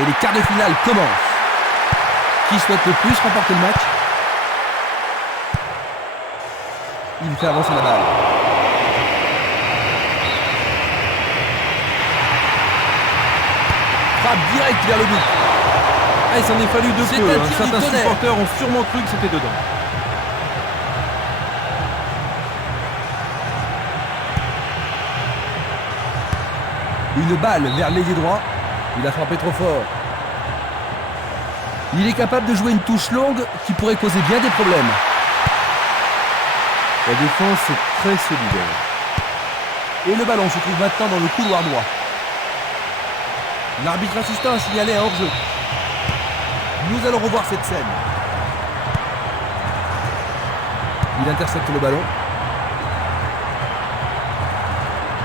Et les quarts de finale commencent. Qui souhaite le plus remporter le match? Il fait avancer la balle. Frappe direct vers le but. Ah, il s'en est fallu de C'est peu. un tir Certains du tonnerre. supporters ont sûrement cru que c'était dedans. Une balle vers l'ailier droit. Il a frappé trop fort. Il est capable de jouer une touche longue qui pourrait causer bien des problèmes. La défense est très solidaire. Et le ballon se trouve maintenant dans le couloir droit. L'arbitre assistant a signalé un hors-jeu. Nous allons revoir cette scène. Il intercepte le ballon.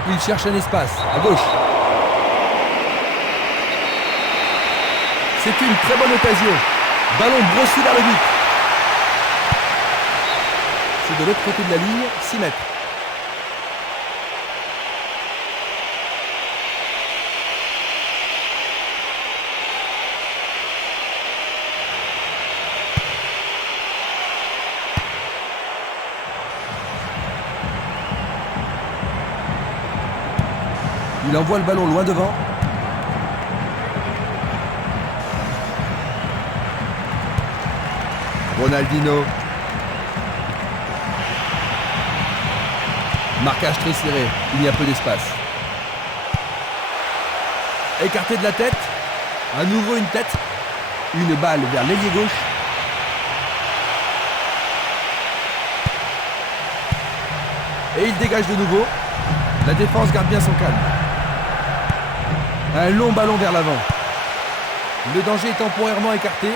Il cherche un espace, à gauche. C'est une très bonne occasion. Ballon brossé vers le but. C'est de l'autre côté de la ligne, 6 mètres. Il envoie le ballon loin devant. Ronaldinho. Marquage très serré, il y a peu d'espace. Écarté de la tête. À nouveau une tête. Une balle vers l'ailier gauche. Et il dégage de nouveau. La défense garde bien son calme. Un long ballon vers l'avant. Le danger est temporairement écarté.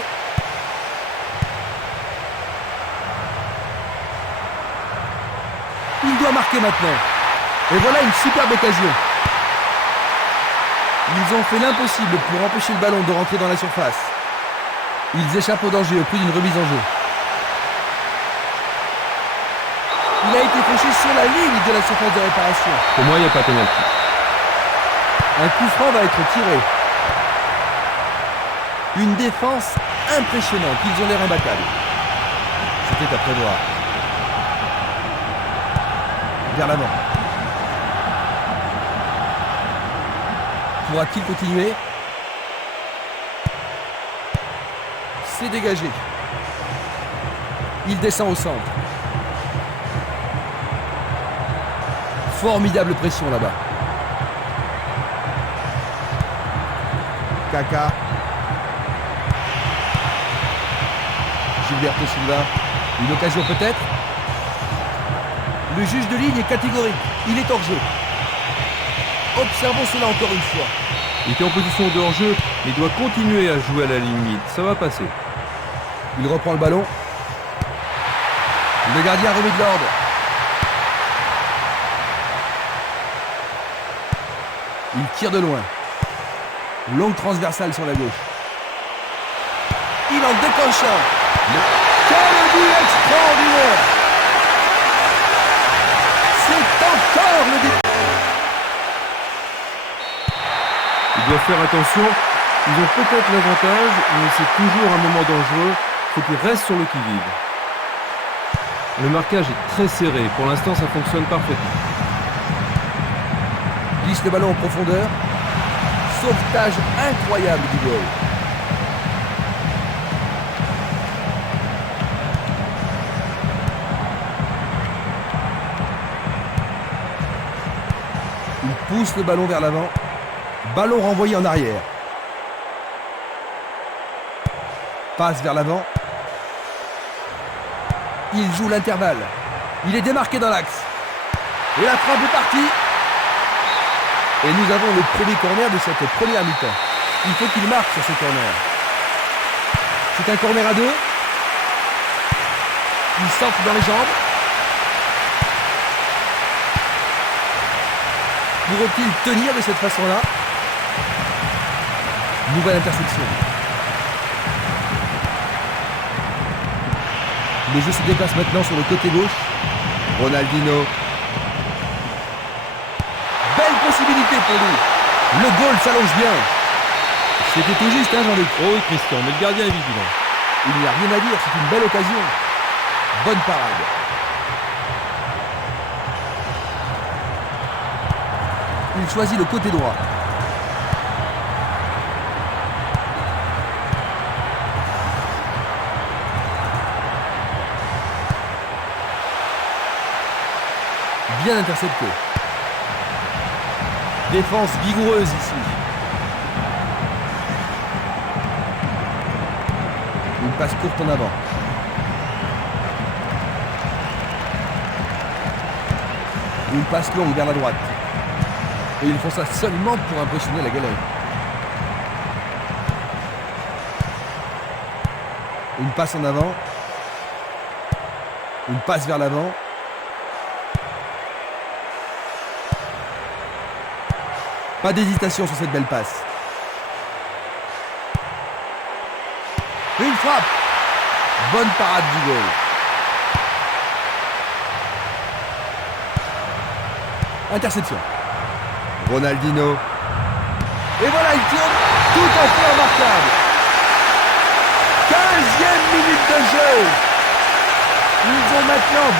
Il doit marquer maintenant. Et voilà une superbe occasion. Ils ont fait l'impossible pour empêcher le ballon de rentrer dans la surface. Ils échappent au danger au prix d'une remise en jeu. Il a été fauché sur la ligne de la surface de réparation. Pour moi, il n'y a pas pénalty. Un coup franc va être tiré. Une défense impressionnante. Ils ont l'air imbattables. C'était à prévoir. Vers l'avant. Pourra-t-il continuer? C'est dégagé. Il descend au centre. Formidable pression là-bas. Kaka. Gilberto Silva. Une occasion peut-être. Le juge de ligne est catégorique. Il est hors jeu. Observons cela encore une fois. Il était en position de hors-jeu, mais il doit continuer à jouer à la limite. Ça va passer. Il reprend le ballon. Le gardien remet de l'ordre. Il tire de loin. Longue transversale sur la gauche. Il en décroche un. Quel but extraordinaire! C'est encore le but. Ils doivent faire attention. Ils ont peut-être l'avantage, mais c'est toujours un moment dangereux. Il faut qu'ils restent sur le qui-vive. Le marquage est très serré. Pour l'instant, ça fonctionne parfaitement. Glisse le ballon en profondeur. Sauvetage incroyable du goal. Il pousse le ballon vers l'avant. Ballon renvoyé en arrière. Passe vers l'avant. Il joue l'intervalle. Il est démarqué dans l'axe. Et la frappe est partie. Et nous avons le premier corner de cette première mi-temps. Il faut qu'il marque sur ce corner. C'est un corner à deux. Il centre dans les jambes. Pourrait-il tenir de cette façon-là? Nouvelle intersection. Le jeu se déplace maintenant sur le côté gauche. Ronaldinho. Belle possibilité pour lui. Le goal s'allonge bien. C'était tout juste, hein, Jean-Luc. Oh oui, Christian, mais le gardien est vigilant. Il n'y a rien à dire, c'est une belle occasion. Bonne parade. Il choisit le côté droit. Bien intercepté. Défense vigoureuse ici. Une passe courte en avant. Une passe longue vers la droite. Et ils font ça seulement pour impressionner la galerie. Une passe en avant. Une passe vers l'avant. Pas d'hésitation sur cette belle passe. Une frappe. Bonne parade du goal. Interception. Ronaldinho. Et voilà, il tire tout à fait remarquable. 15e minute de jeu. Ils ont maintenant...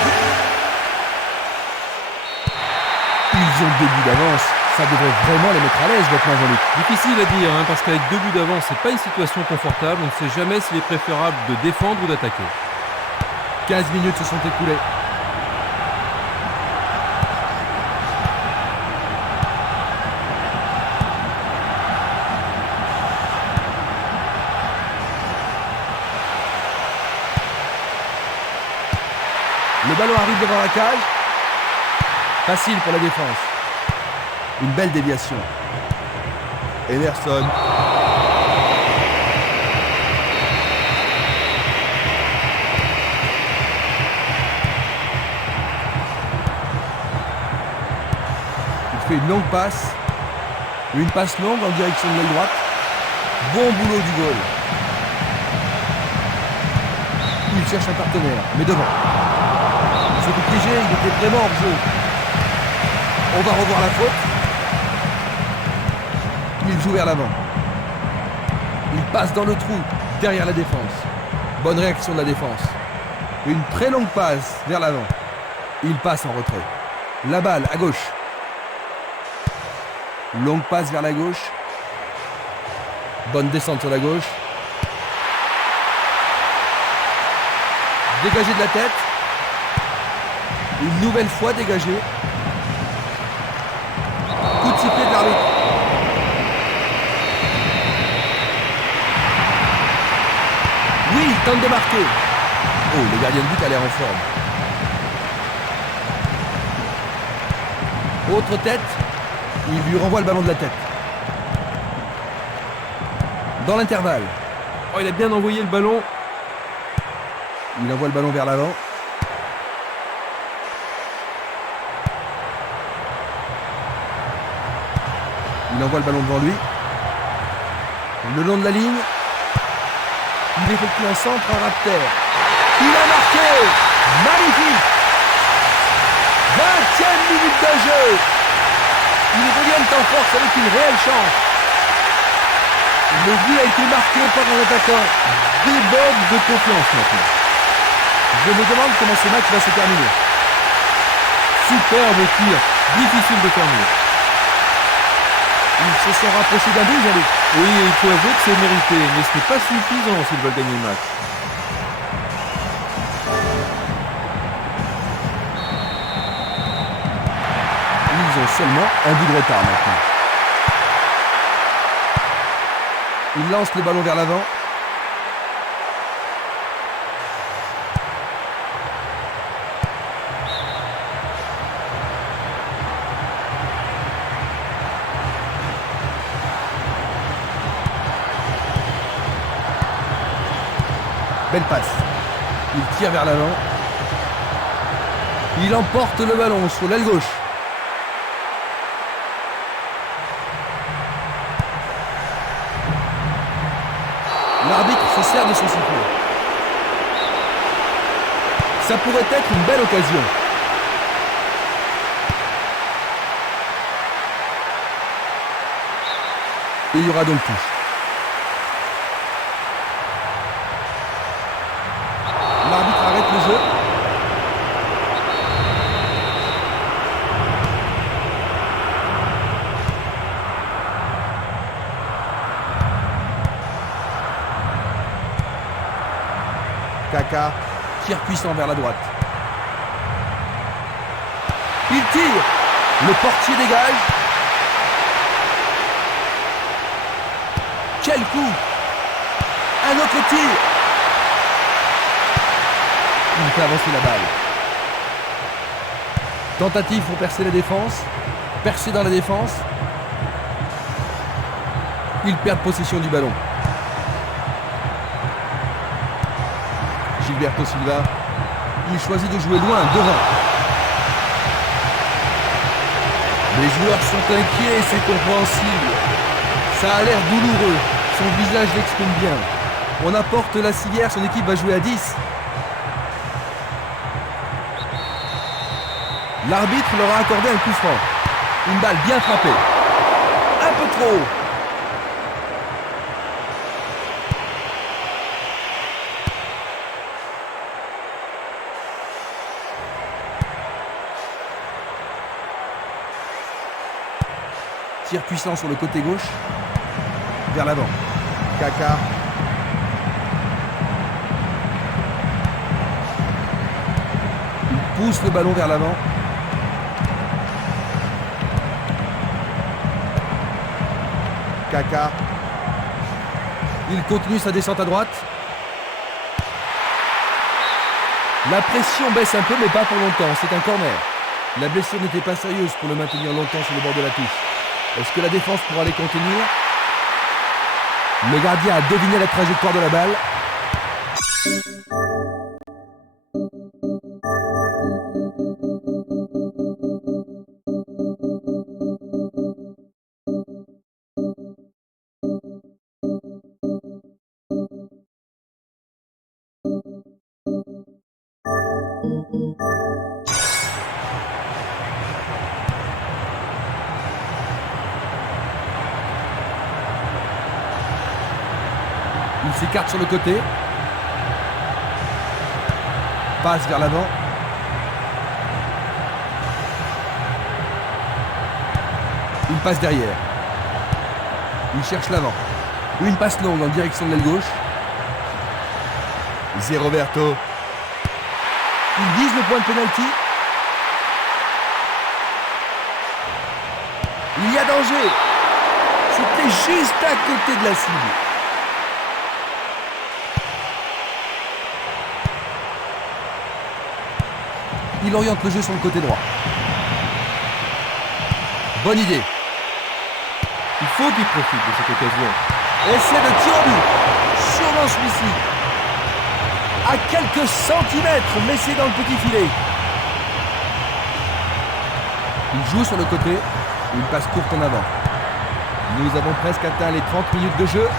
Ils ont 2 buts d'avance. Ça devrait vraiment les mettre à l'aise maintenant, Jean-Luc. Difficile à dire, hein, parce qu'avec 2 buts d'avance, c'est pas une situation confortable. On ne sait jamais s'il est préférable de défendre ou d'attaquer. 15 minutes se sont écoulées. Le ballon arrive devant la cage. Facile pour la défense. Une belle déviation. Emerson. Il fait une longue passe. Une passe longue en direction de l'aile droite. Bon boulot du goal. Il cherche un partenaire, mais devant. C'était piégé, il était vraiment hors jeu. On va revoir la faute. Il joue vers l'avant. Il passe dans le trou, derrière la défense. Bonne réaction de la défense. Une très longue passe vers l'avant. Il passe en retrait. La balle à gauche. Longue passe vers la gauche. Bonne descente sur la gauche. Dégagé de la tête. Une nouvelle fois dégagé. Coup de sifflet de l'arbitre. Oui, il tente de marquer. Oh, le gardien de but a l'air en forme. Autre tête. Il lui renvoie le ballon de la tête. Dans l'intervalle. Oh, il a bien envoyé le ballon. Il envoie le ballon vers l'avant. Il envoie le ballon devant lui. Le long de la ligne. Il effectue un centre, un rapteur. Il a marqué. Magnifique. 20e minute de jeu. Ils reviennent en force avec une réelle chance. Le but a été marqué par un attaquant. Déborde de confiance maintenant. Je me demande comment ce match va se terminer. Superbe tir. Difficile de terminer. Ils se sont rapprochés d'un but, Jean-Luc. Oui, il faut avouer que c'est mérité, mais ce n'est pas suffisant s'ils veulent gagner le match. Ils ont seulement un but de retard maintenant. Il lance le ballon vers l'avant. Belle passe. Il tire vers l'avant. Il emporte le ballon sur l'aile gauche. L'arbitre se sert de son sifflet. Ça pourrait être une belle occasion. Et il y aura donc touche. Kaka, tir puissant vers la droite. Il tire. Le portier dégage. Quel coup! Un autre tir. Il fait avancer la balle. Tentative pour percer la défense. Percer dans la défense. Ils perdent possession du ballon. Gilberto Silva. Il choisit de jouer loin, devant. Les joueurs sont inquiets, c'est compréhensible. Ça a l'air douloureux. Son visage l'exprime bien. On apporte la civière, son équipe va jouer à 10. L'arbitre leur a accordé un coup franc. Une balle bien frappée. Un peu trop. Tir puissant sur le côté gauche. Vers l'avant. Kaka. Il pousse le ballon vers l'avant. Kaka. Il continue sa descente à droite. La pression baisse un peu, mais pas pour longtemps. C'est un corner. La blessure n'était pas sérieuse pour le maintenir longtemps sur le bord de la touche. Est-ce que la défense pourra les contenir? Le gardien a deviné la trajectoire de la balle. Il s'écarte sur le côté. Passe vers l'avant. Une passe derrière. Il cherche l'avant. Une passe longue en direction de l'aile gauche. Zé Roberto. Il vise le point de pénalty. Il y a danger. C'était juste à côté de la cible. Il oriente le jeu sur le côté droit. Bonne idée. Il faut qu'il profite de cette occasion. Essai de tir au but. Sûrement celui-ci. À quelques centimètres, mais c'est dans le petit filet. Il joue sur le côté. Une passe courte en avant. Nous avons presque atteint les 30 minutes de jeu.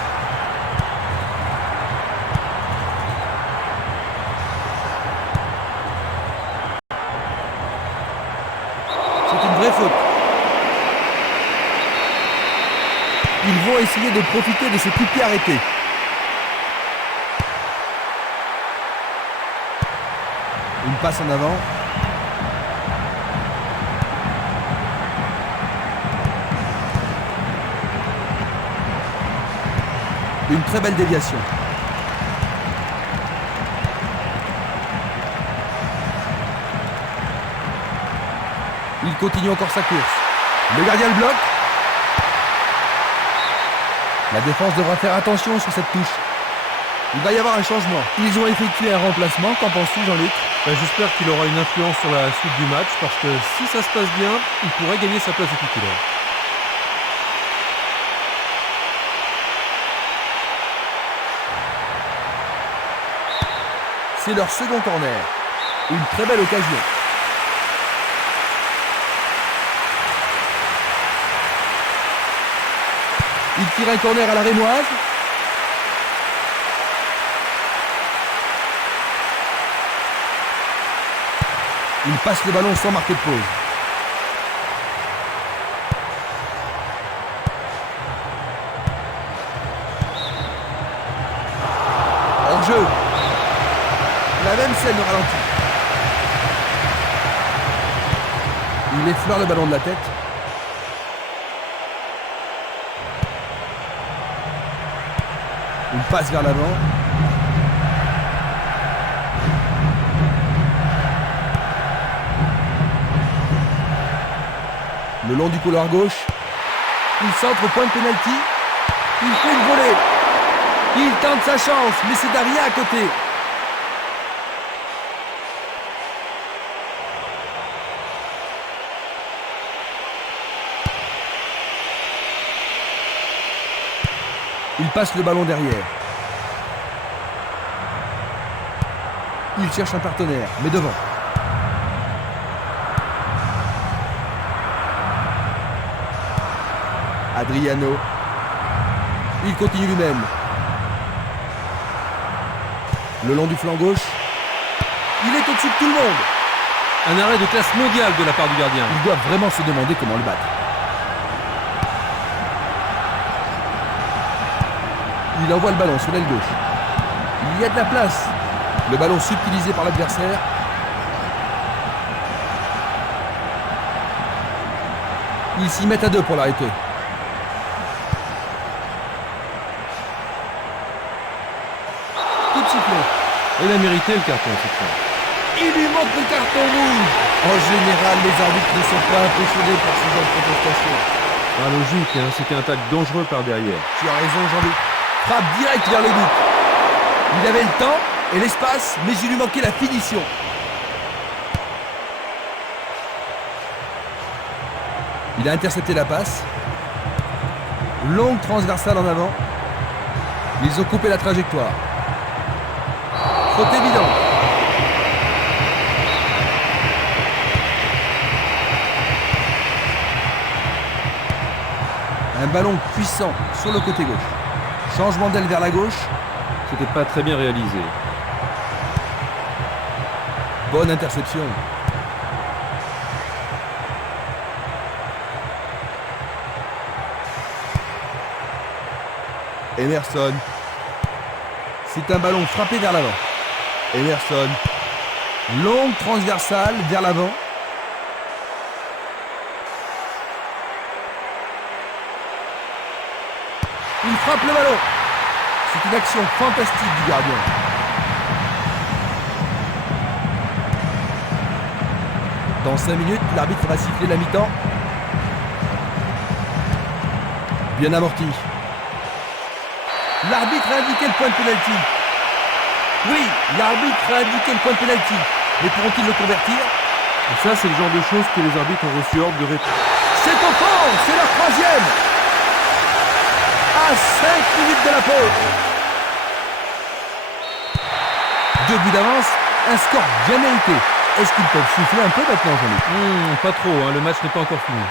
Vraie faute. Ils vont essayer de profiter de ce coup de pied arrêté. Une passe en avant. Une très belle déviation. Il continue encore sa course. Le gardien le bloque. La défense devra faire attention sur cette touche. Il va y avoir un changement. Ils ont effectué un remplacement. Qu'en penses-tu, Jean-Luc? J'espère qu'il aura une influence sur la suite du match parce que si ça se passe bien, il pourrait gagner sa place de titulaire. C'est leur second corner. Une très belle occasion. Il tire un corner à la rémoise. Il passe le ballon sans marquer de pause. Hors-jeu. La même scène au ralenti. Il effleure le ballon de la tête. Une passe vers l'avant. Le long du couloir gauche. Il centre au point de pénalty. Il fait une volée. Il tente sa chance, mais c'est Darien à côté. Il passe le ballon derrière. Il cherche un partenaire, mais devant. Adriano. Il continue lui-même. Le long du flanc gauche. Il est au-dessus de tout le monde. Un arrêt de classe mondiale de la part du gardien. Il doit vraiment se demander comment le battre. Il envoie le ballon sur l'aile gauche. Il y a de la place. Le ballon subtilisé par l'adversaire. Ils s'y mettent à deux pour l'arrêter. Coup de sifflet. Il a mérité le carton, c'est clair. Il lui montre le carton rouge. En général, les arbitres ne sont pas impressionnés par ce genre de protestation. Ah, logique, hein, c'était un tacle dangereux par derrière. Tu as raison, Jean-Luc. Frappe direct vers le but. Il avait le temps et l'espace, mais il lui manquait la finition. Il a intercepté la passe. Longue transversale en avant. Ils ont coupé la trajectoire. Faute évidente. Un ballon puissant sur le côté gauche. Changement d'aile vers la gauche. C'était pas très bien réalisé. Bonne interception. Emerson. C'est un ballon frappé vers l'avant. Emerson. Longue transversale vers l'avant. Il frappe le ballon. C'est une action fantastique du gardien. Dans 5 minutes, l'arbitre va siffler la mi-temps. Bien amorti. L'arbitre a indiqué le point de pénalty. Oui, l'arbitre a indiqué le point de pénalty. Mais pourront-ils le convertir? Et ça, c'est le genre de choses que les arbitres ont reçu ordre de répondre. C'est au fond, c'est leur troisième. À 5 minutes de la pause. 2 buts d'avance, un score bien mérité. Est-ce qu'ils peuvent souffler un peu maintenant, Jean-Luc? Pas trop, hein, le match n'est pas encore fini.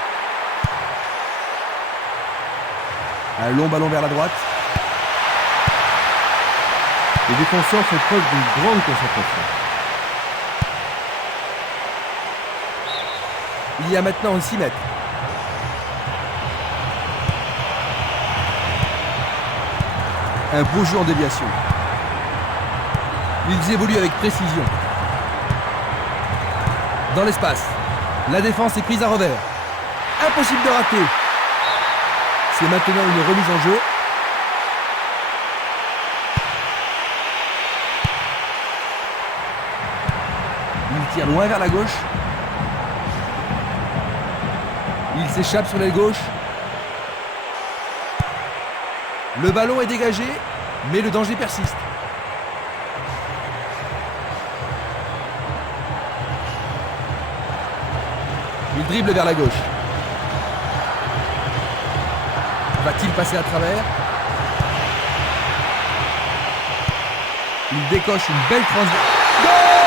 Un long ballon vers la droite. Les défenseurs font preuve d'une grande concentration. Il y a maintenant 6 mètres. Un beau jeu en déviation. Ils évoluent avec précision. Dans l'espace, la défense est prise à revers. Impossible de rater. C'est maintenant une remise en jeu. Il tire loin vers la gauche. Il s'échappe sur l'aile gauche. Le ballon est dégagé, mais le danger persiste. Il dribble vers la gauche. Va-t-il passer à travers? Il décoche une belle transition. Goal!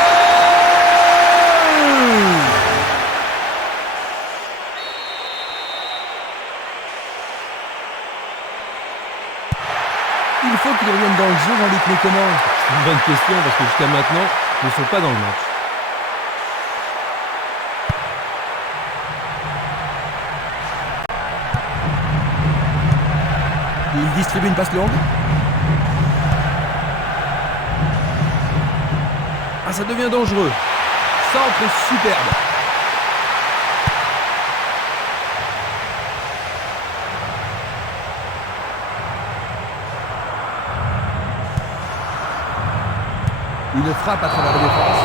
Il faut qu'il revienne dans le jeu, Jean-Luc, mais comment? C'est une bonne question parce que jusqu'à maintenant, ils ne sont pas dans le match. Il distribue une passe longue. Ah, ça devient dangereux. Centre superbe. Une frappe à travers la défense.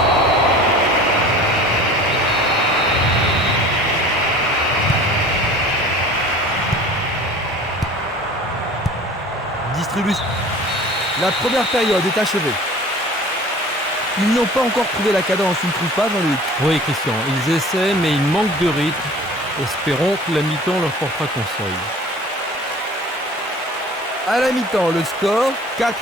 distribution. La première période est achevée. Ils n'ont pas encore trouvé la cadence, tu ne trouves pas, Jean-Luc? Oui, Christian, ils essaient, mais ils manquent de rythme. Espérons que la mi-temps leur portera conseil. À la mi-temps, le score 4-1.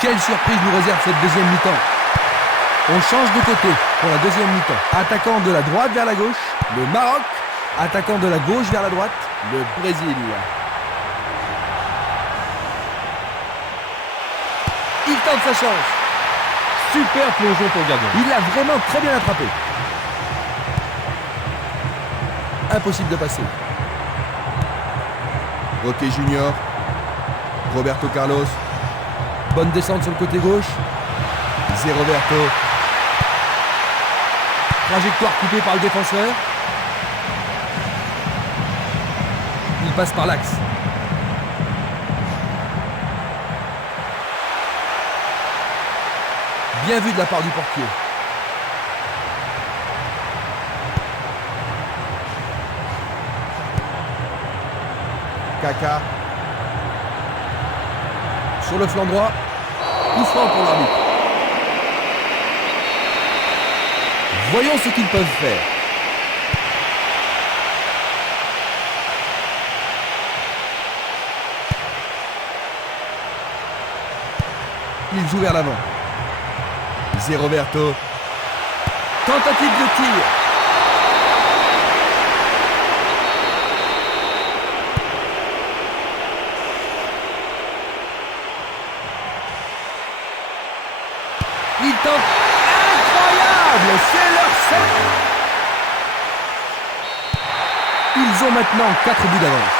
Quelle surprise nous réserve cette deuxième mi-temps. On change de côté pour la deuxième mi-temps. Attaquant de la droite vers la gauche, le Maroc. Attaquant de la gauche vers la droite, le Brésil. Il tente sa chance. Super plongeon pour le gardien. Il l'a vraiment très bien attrapé. Impossible de passer. Roque Junior. Roberto Carlos. Bonne descente sur le côté gauche. Zé Roberto. Trajectoire coupée par le défenseur. Il passe par l'axe. Bien vu de la part du portier. Kaka. Sur le flanc droit. Coup franc pour l'arbitre. Voyons ce qu'ils peuvent faire. Ils jouent vers l'avant. Zé Roberto. Tentative de tir. Il tente. Incroyable! C'est leur set. Ils ont maintenant 4 buts d'avance.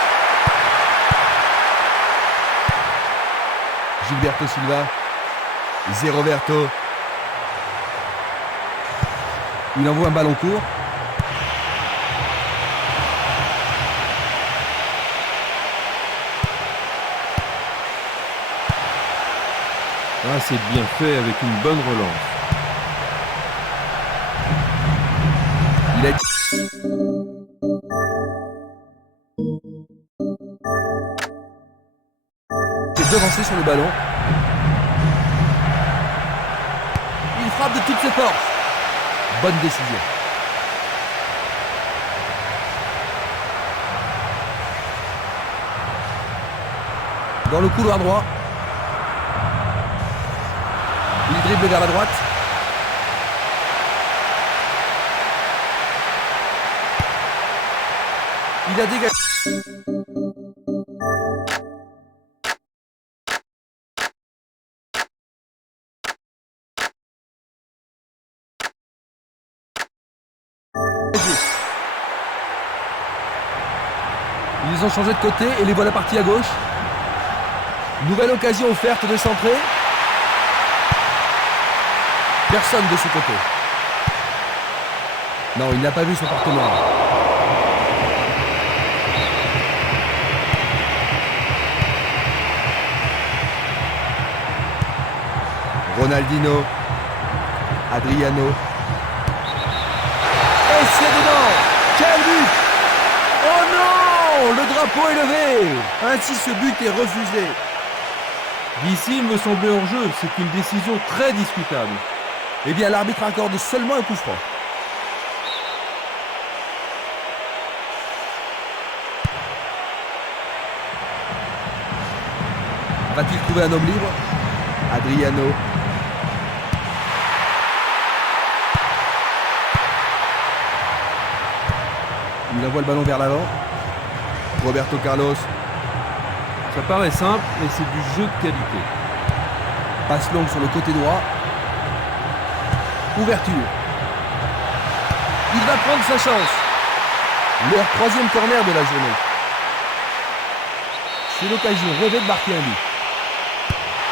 Gilberto Silva. Zé Roberto. Il envoie un ballon court. Ah, c'est bien fait avec une bonne relance. Il est devancé sur le ballon. Il frappe de toutes ses forces. Bonne décision. Dans le couloir droit. Il dribble vers la droite. Il a dégagé. Ils ont changé de côté et les voilà partis à gauche. Nouvelle occasion offerte de centrer. Personne de ce côté. Non, il n'a pas vu son partenaire. Ronaldinho. Adriano. Et c'est dedans. Quel but! Oh non! Le drapeau est levé. Ainsi ce but est refusé. D'ici, il me semblait hors jeu. C'est une décision très discutable. Eh bien, l'arbitre accorde seulement un coup franc. Va-t-il trouver un homme libre? Adriano. Il envoie le ballon vers l'avant. Roberto Carlos. Ça paraît simple, mais c'est du jeu de qualité. Passe longue sur le côté droit. Ouverture. Il va prendre sa chance. Leur troisième corner de la journée. C'est l'occasion rêvée de marquer un but.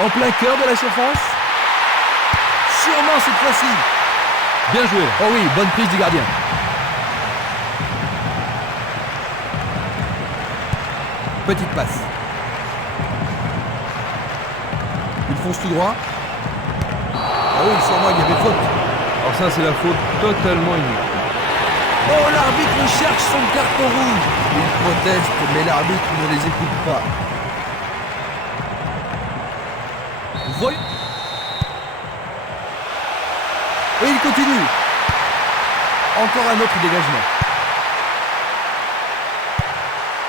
En plein cœur de la surface. Sûrement cette fois-ci. Bien joué. Oh oui, bonne prise du gardien. Petite passe. Il fonce tout droit. Ah oui, sur moi, il y avait faute. Alors ça, c'est la faute totalement inutile. Oh, l'arbitre cherche son carton rouge. Il proteste, mais l'arbitre ne les écoute pas. Voyons. Et il continue. Encore un autre dégagement.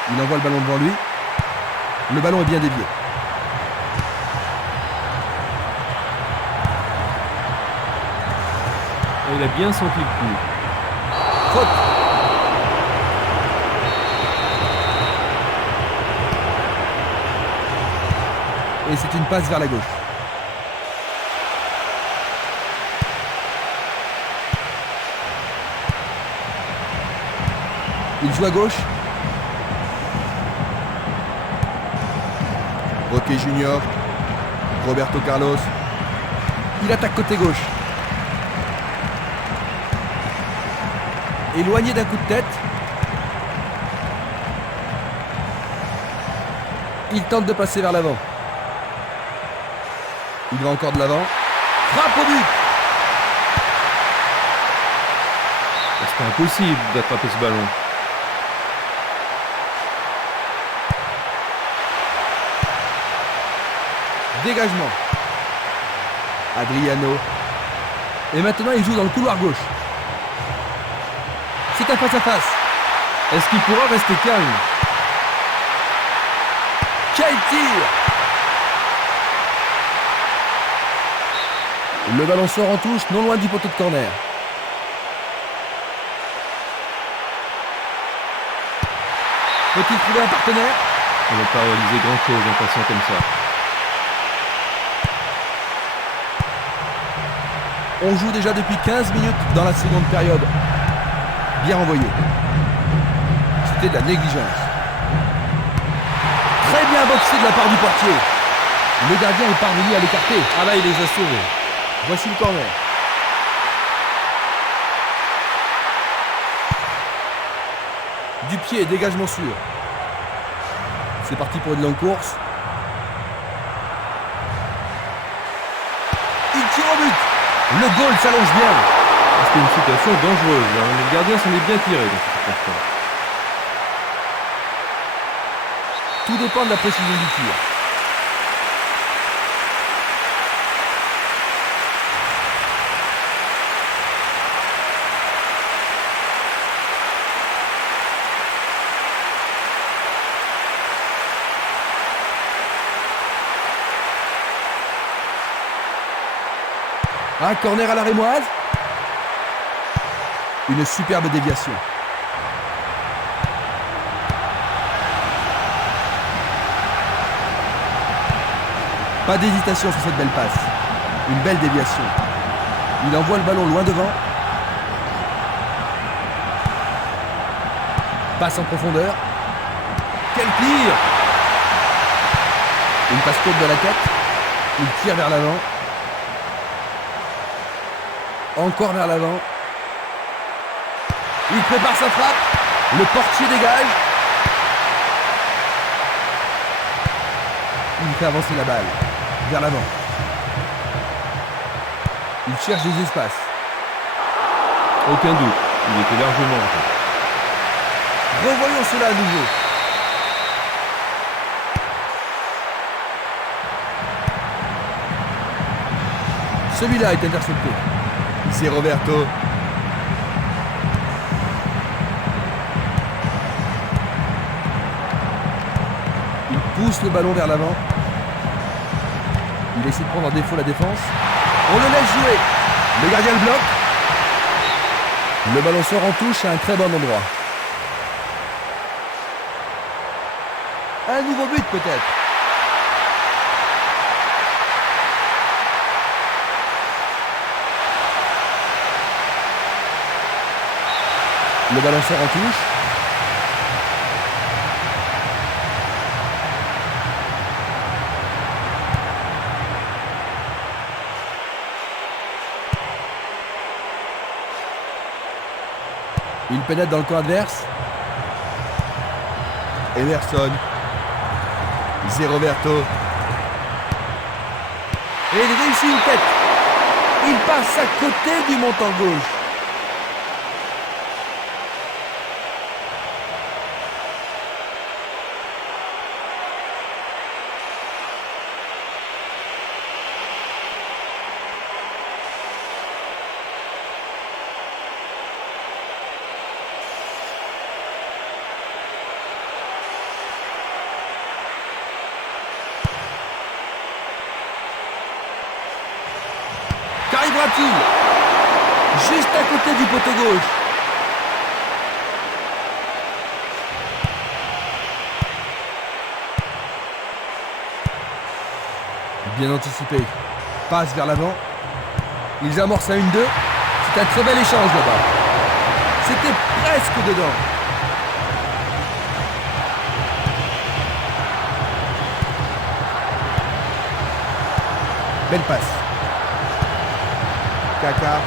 Il envoie le ballon devant lui. Le ballon est bien dévié. Il a bien senti le coup. Faute. Et c'est une passe vers la gauche. Il joue à gauche. Ok Junior. Roberto Carlos. Il attaque côté gauche. Éloigné d'un coup de tête. Il tente de passer vers l'avant. Il va encore de l'avant. Frappe au but. C'est impossible d'attraper ce ballon. Dégagement. Adriano. Et maintenant il joue dans le couloir gauche. C'est un face à face. Est-ce qu'il pourra rester calme? Quel tir! Le ballon sort en touche, non loin du poteau de corner. Peut-il trouver un partenaire? On ne va pas réaliser grand-chose en passant comme ça. On joue déjà depuis 15 minutes dans la seconde période. Bien envoyé. C'était de la négligence. Très bien boxé de la part du portier. Le gardien est parvenu à l'écarter. Ah là, il les a sauvés. Voici le corner. Du pied, dégagement sûr. C'est parti pour une longue course. Il tire au but. Le goal s'allonge bien. C'était une situation dangereuse. Hein. Le gardien s'en est bien tiré dans cette circonstance. Tout dépend de la précision du tir. Un corner à la rémoise. Une superbe déviation. Pas d'hésitation sur cette belle passe. Une belle déviation. Il envoie le ballon loin devant. Passe en profondeur. Quel tir! Une passe courte de la tête. Il tire vers l'avant. Encore vers l'avant. Il prépare sa frappe. Le portier dégage. Il fait avancer la balle. Vers l'avant. Il cherche des espaces. Aucun doute, il était largement vrai. Revoyons cela à nouveau. Celui-là est intercepté. C'est Roberto. Il pousse le ballon vers l'avant. Il essaie de prendre en défaut la défense. On le laisse jouer. Le gardien le bloque. Le ballon sort en touche à un très bon endroit. Un nouveau but peut-être. Le ballon sort en touche. Il pénètre dans le camp adverse. Emerson. Roberto. Et il réussit une tête. Il passe à côté du montant gauche. Qu'arrivera-t-il? Juste à côté du poteau gauche. Bien anticipé. Passe vers l'avant. Ils amorcent à 1-2. C'est un très bel échange là-bas. C'était presque dedans. Belle passe. Kaka.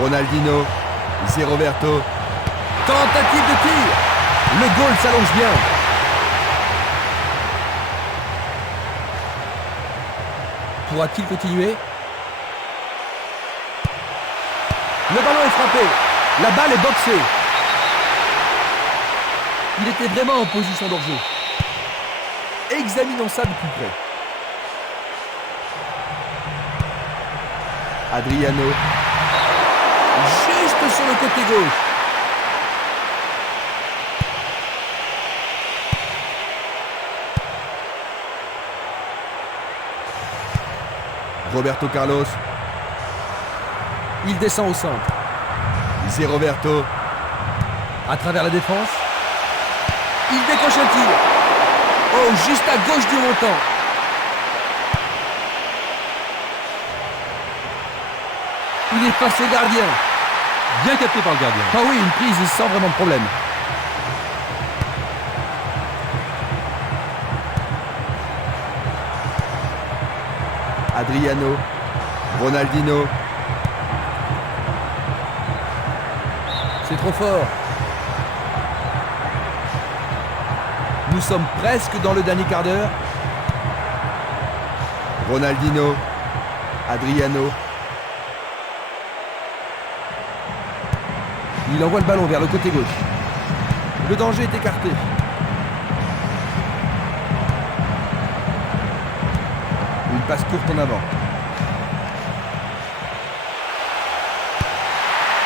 Ronaldinho. Roberto. Tentative de tir. Le goal s'allonge bien. Pourra-t-il continuer? Le ballon est frappé. La balle est boxée. Il était vraiment en position d'hors-jeu. Examinons ça de plus près. Adriano. Juste sur le côté gauche. Roberto Carlos. Il descend au centre. Roberto. À travers la défense. Il décroche un tir. Oh, juste à gauche du montant. Il est passé gardien. Bien capté par le gardien. Ah oui, une prise sans vraiment de problème. Adriano. Ronaldinho. C'est trop fort. Nous sommes presque dans le dernier quart d'heure. Ronaldinho. Adriano. Il envoie le ballon vers le côté gauche. Le danger est écarté. Une passe courte en avant.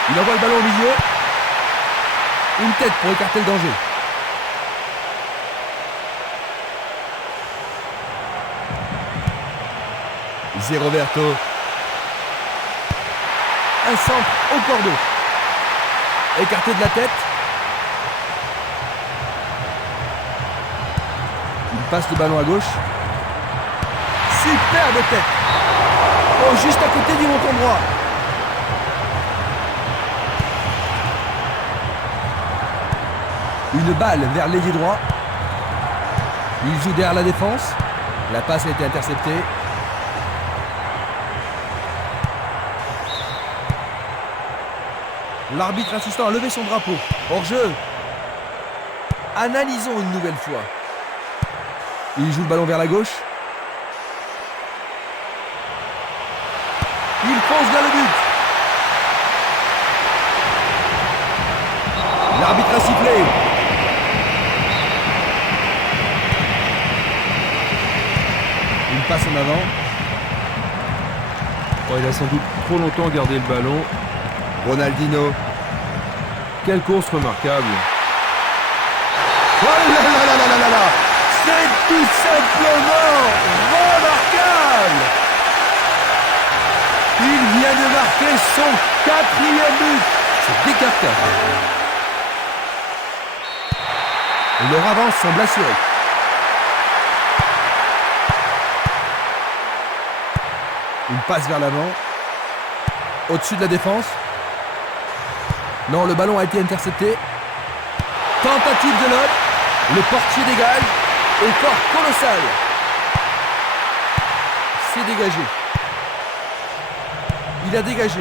Il envoie le ballon au milieu. Une tête pour écarter le danger. Roberto. Un centre au cordeau. Écarté de la tête. Il passe le ballon à gauche. Superbe tête. Oh, juste à côté du montant droit. Une balle vers l'ailier droit. Il joue derrière la défense. La passe a été interceptée. L'arbitre assistant a levé son drapeau. Hors-jeu. Analysons une nouvelle fois. Il joue le ballon vers la gauche. Il fonce vers le but. L'arbitre a sifflé. Une passe en avant. Oh, il a sans doute trop longtemps gardé le ballon. Ronaldinho. Quelle course remarquable. Oh là là là là là là. C'est tout simplement remarquable. Il vient de marquer son 4e but. C'est décartant. Leur avance semble assurée. Une passe vers l'avant. Au-dessus de la défense. Non, le ballon a été intercepté. Tentative de lob. Le portier dégage. Effort colossal. C'est dégagé. Il a dégagé.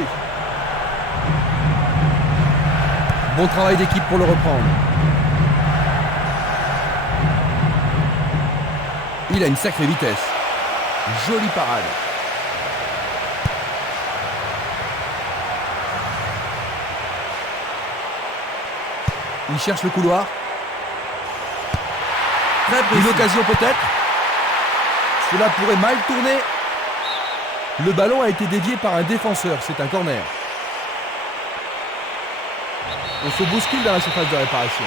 Bon travail d'équipe pour le reprendre. Il a une sacrée vitesse. Jolie parade. Il cherche le couloir. Très précis. Une occasion peut-être. Cela pourrait mal tourner. Le ballon a été dévié par un défenseur. C'est un corner. On se bouscule dans la surface de réparation.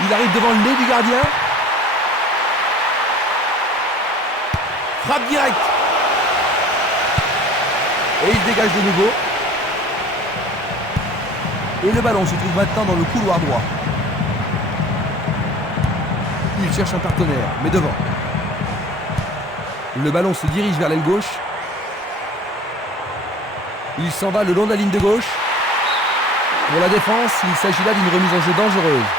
Il arrive devant le nez du gardien. Frappe directe. Et il dégage de nouveau. Et le ballon se trouve maintenant dans le couloir droit. Il cherche un partenaire, mais devant. Le ballon se dirige vers l'aile gauche. Il s'en va le long de la ligne de gauche. Pour la défense, il s'agit là d'une remise en jeu dangereuse.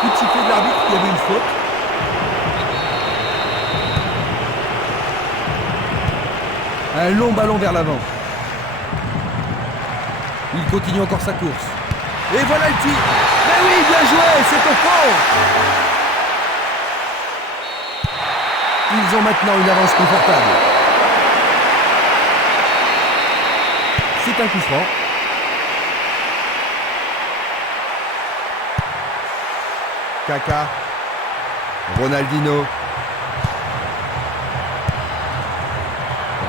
Coup de sifflet de l'arbitre, il y avait une faute. Un long ballon vers l'avant. Il continue encore sa course. Et voilà le tir. Mais oui, bien joué, c'est au fond. Ils ont maintenant une avance confortable. C'est un coup franc. Kaka. Ronaldinho.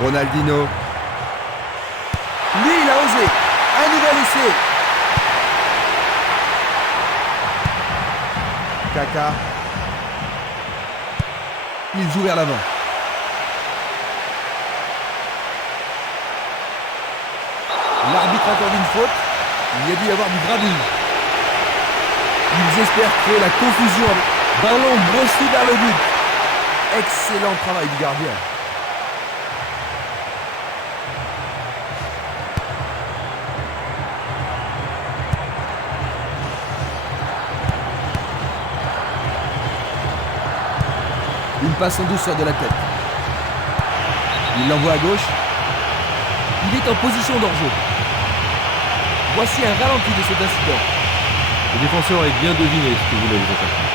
Ronaldinho. Lui, il a osé. Un nouvel essai. Kaka. Il joue vers l'avant. L'arbitre accorde une faute. Il y a dû y avoir du grabuge. Ils espèrent créer la confusion. Ballon brossé vers le but. Excellent travail du gardien. Une passe en douceur de la tête. Il l'envoie à gauche. Il est en position d'hors-jeu. Voici un ralenti de cet incident. Le défenseur a bien deviné ce que voulaient les attaquants.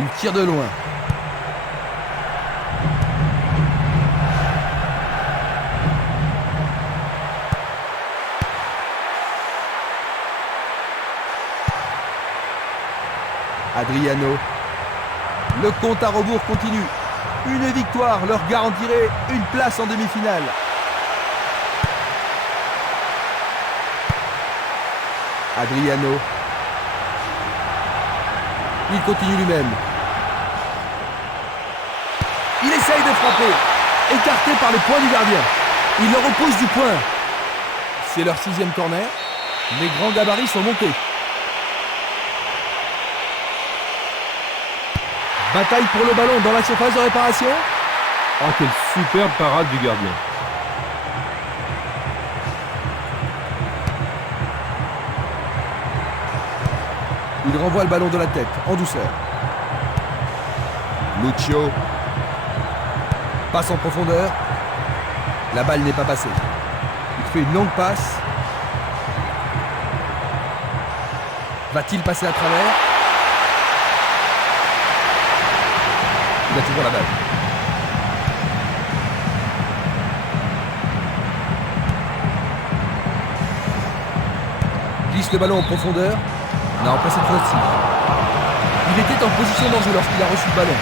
Il tire de loin. Adriano. Le compte à rebours continue. Une victoire leur garantirait une place en demi-finale. Adriano. Il continue lui-même. Il essaye de frapper. Écarté par les poings du gardien. Il le repousse du point. C'est leur 6e corner. Les grands gabarits sont montés. Bataille pour le ballon dans la surface de réparation. Oh, quelle superbe parade du gardien. Il renvoie le ballon de la tête, en douceur. Lucio. Passe en profondeur. La balle n'est pas passée. Il fait une longue passe. Va-t-il passer à travers? Il a toujours la balle. Glisse le ballon en profondeur. Non, pas cette fois-ci. Il était en position d'enjeu lorsqu'il a reçu le ballon.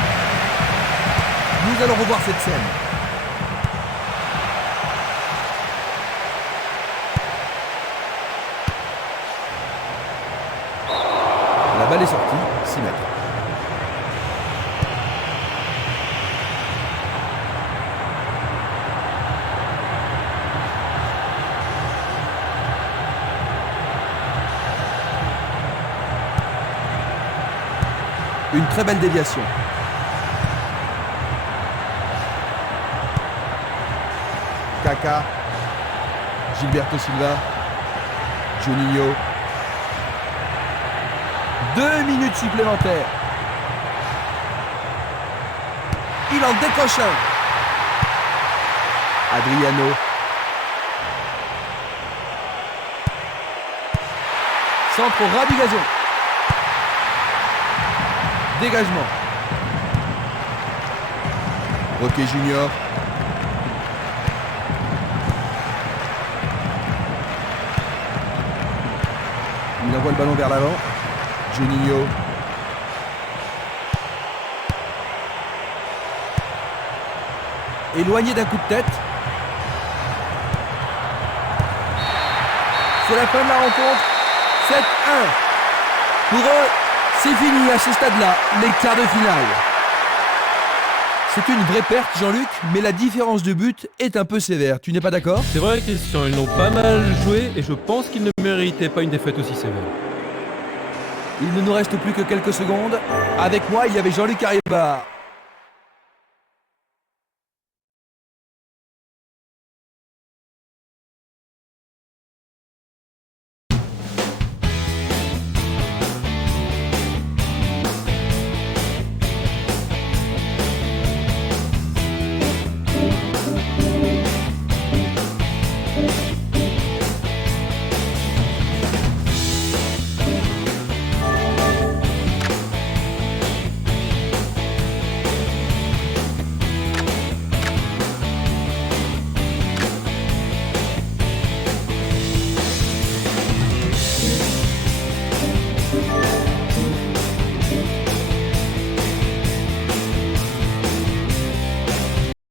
Nous allons revoir cette scène. La balle est sortie, 6 mètres. Une très belle déviation. Kaka, Gilberto Silva, Juninho. 2 minutes supplémentaires. Il en décroche un. Adriano. Centre au ras du gazon. Dégagement. Roque Junior. Il envoie le ballon vers l'avant. Juninho. Éloigné d'un coup de tête. C'est la fin de la rencontre. 7-1. Pour eux, c'est fini à ce stade-là, les quarts de finale. C'est une vraie perte, Jean-Luc, mais la différence de but est un peu sévère. Tu n'es pas d'accord ? C'est vrai, Christian, ils l'ont pas mal joué et je pense qu'ils ne méritaient pas une défaite aussi sévère. Il ne nous reste plus que quelques secondes. Avec moi, il y avait Jean-Luc Ariba.